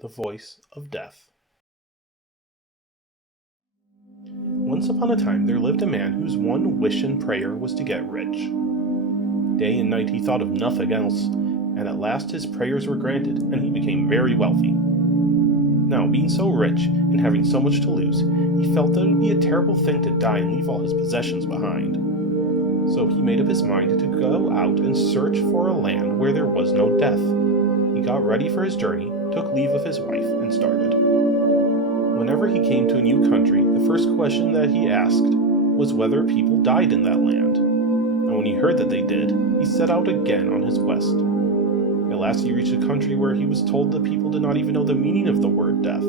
The Voice of Death. Once upon a time there lived a man whose one wish and prayer was to get rich. Day and night he thought of nothing else, and at last his prayers were granted, and he became very wealthy. Now, being so rich, and having so much to lose, he felt that it would be a terrible thing to die and leave all his possessions behind. So he made up his mind to go out and search for a land where there was no death. He got ready for his journey, took leave of his wife, and started. Whenever he came to a new country, the first question that he asked was whether people died in that land. And when he heard that they did, he set out again on his quest. At last he reached a country where he was told that people did not even know the meaning of the word death.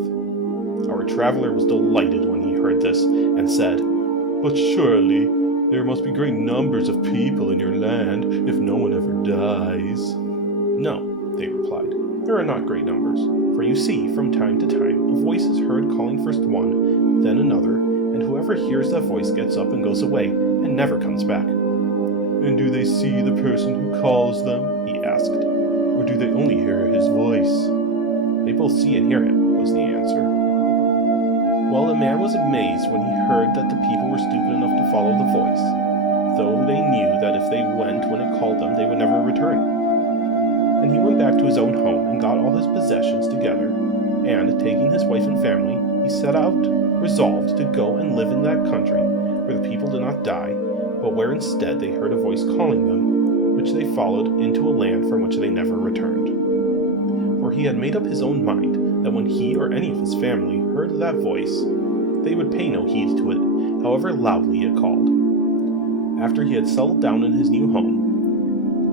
Our traveler was delighted when he heard this, and said, "But surely there must be great numbers of people in your land if no one ever dies." "No," they replied, "there are not great numbers, for you see, from time to time, a voice is heard calling first one, then another, and whoever hears that voice gets up and goes away, and never comes back." "And do they see the person who calls them?" he asked, "or do they only hear his voice?" "They both see and hear him," was the answer. Well, the man was amazed when he heard that the people were stupid enough to follow the voice, though they knew that if they went when it called them, they would never return. And he went back to his own home and got all his possessions together, and, taking his wife and family, he set out, resolved to go and live in that country where the people did not die, but where instead they heard a voice calling them, which they followed into a land from which they never returned. For he had made up his own mind that when he or any of his family heard that voice, they would pay no heed to it, however loudly it called. After he had settled down in his new home,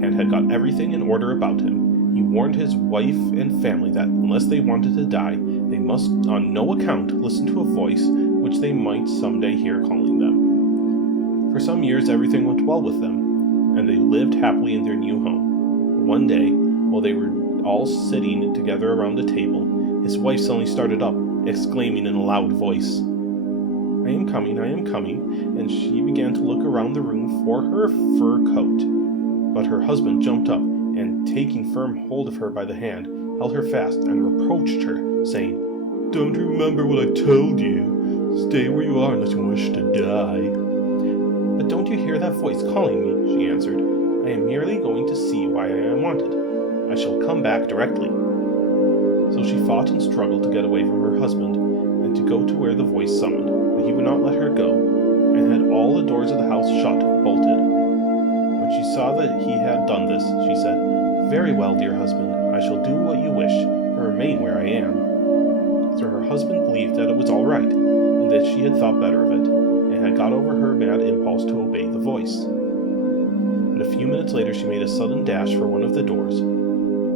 and had got everything in order about him, he warned his wife and family that unless they wanted to die, they must on no account listen to a voice which they might someday hear calling them. For some years everything went well with them, and they lived happily in their new home. But one day, while they were all sitting together around a table, his wife suddenly started up, exclaiming in a loud voice, I am coming, and she began to look around the room for her fur coat. But her husband jumped up, and taking firm hold of her by the hand, held her fast and reproached her, saying, "Don't you remember what I told you? Stay where you are unless you wish to die." "But don't you hear that voice calling me?" she answered. "I am merely going to see why I am wanted. I shall come back directly." So she fought and struggled to get away from her husband, and to go to where the voice summoned, but he would not let her go, and had all the doors of the house shut, bolted. When she saw that he had done this, she said, "Very well, dear husband, I shall do what you wish, and remain where I am." So her husband believed that it was all right, and that she had thought better of it, and had got over her mad impulse to obey the voice. And a few minutes later she made a sudden dash for one of the doors,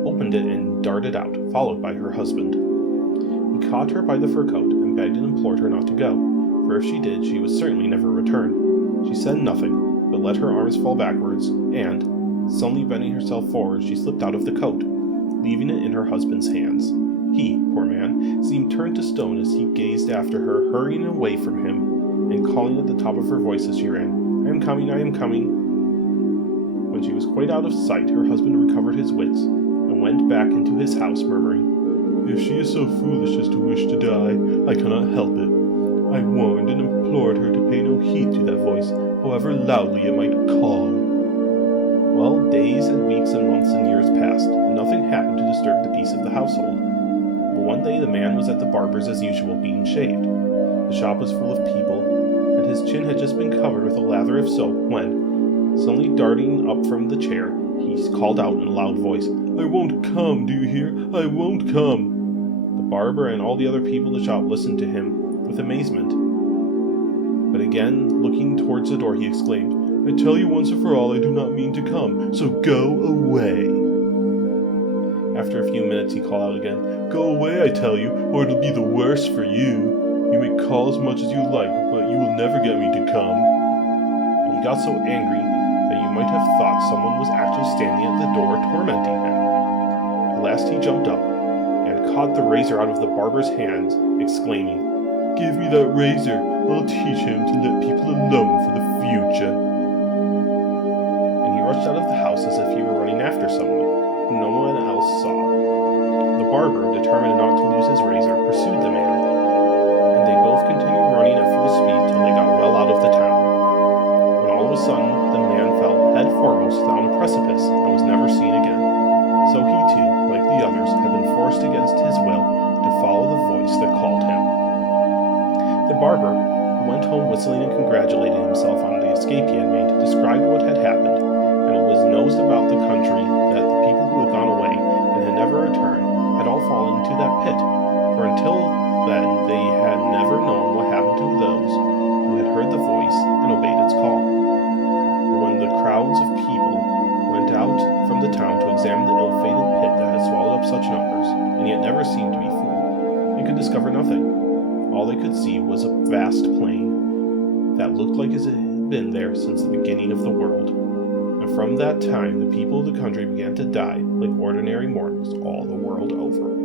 opened it, and darted out, followed by her husband. He caught her by the fur coat, and begged and implored her not to go, for if she did, she would certainly never return. She said nothing, but let her arms fall backwards, and, suddenly bending herself forward, she slipped out of the coat, leaving it in her husband's hands. He, poor man, seemed turned to stone as he gazed after her, hurrying away from him, and calling at the top of her voice as she ran, I am coming, I am coming." When she was quite out of sight, her husband recovered his wits, and went back into his house, murmuring, "If she is so foolish as to wish to die, I cannot help it. I warned and implored her to pay no heed to that voice, however loudly it might call." Well, days and weeks and months and years passed, and nothing happened to disturb the peace of the household. But one day the man was at the barber's as usual, being shaved. The shop was full of people, and his chin had just been covered with a lather of soap, when, suddenly darting up from the chair, he called out in a loud voice, "I won't come, do you hear? I won't come." The barber and all the other people in the shop listened to him with amazement. But again, looking towards the door, he exclaimed, "I tell you once and for all, I do not mean to come, so go away." After a few minutes he called out again, "Go away, I tell you, or it'll be the worse for you. You may call as much as you like, but you will never get me to come." And he got so angry that you might have thought someone was actually standing at the door tormenting him. At last he jumped up, and caught the razor out of the barber's hands, exclaiming, "Give me that razor, I'll teach him to let people alone for the future." And he rushed out of the house as if he were running after someone, whom no one else saw. The barber, determined not to lose his razor, pursued the man, and they both continued running at full speed till they got well out of the town, when all of a sudden the man fell head foremost down a precipice and was never seen again. So he too, like the others, had been forced against his will to follow the voice that called him. The barber, who went home whistling and congratulating himself on the escape he had made, described what had happened, and it was noised about the country that the people who had gone away and had never returned had all fallen into that pit, for until then they had never known what happened to those who had heard the voice and obeyed its call. But when the crowds of people went out from the town to examine the ill-fated pit that had swallowed up such numbers, and yet never seemed to be full, they could discover nothing. All they could see was a vast plain that looked like it had been there since the beginning of the world. And from that time, the people of the country began to die like ordinary mortals all the world over.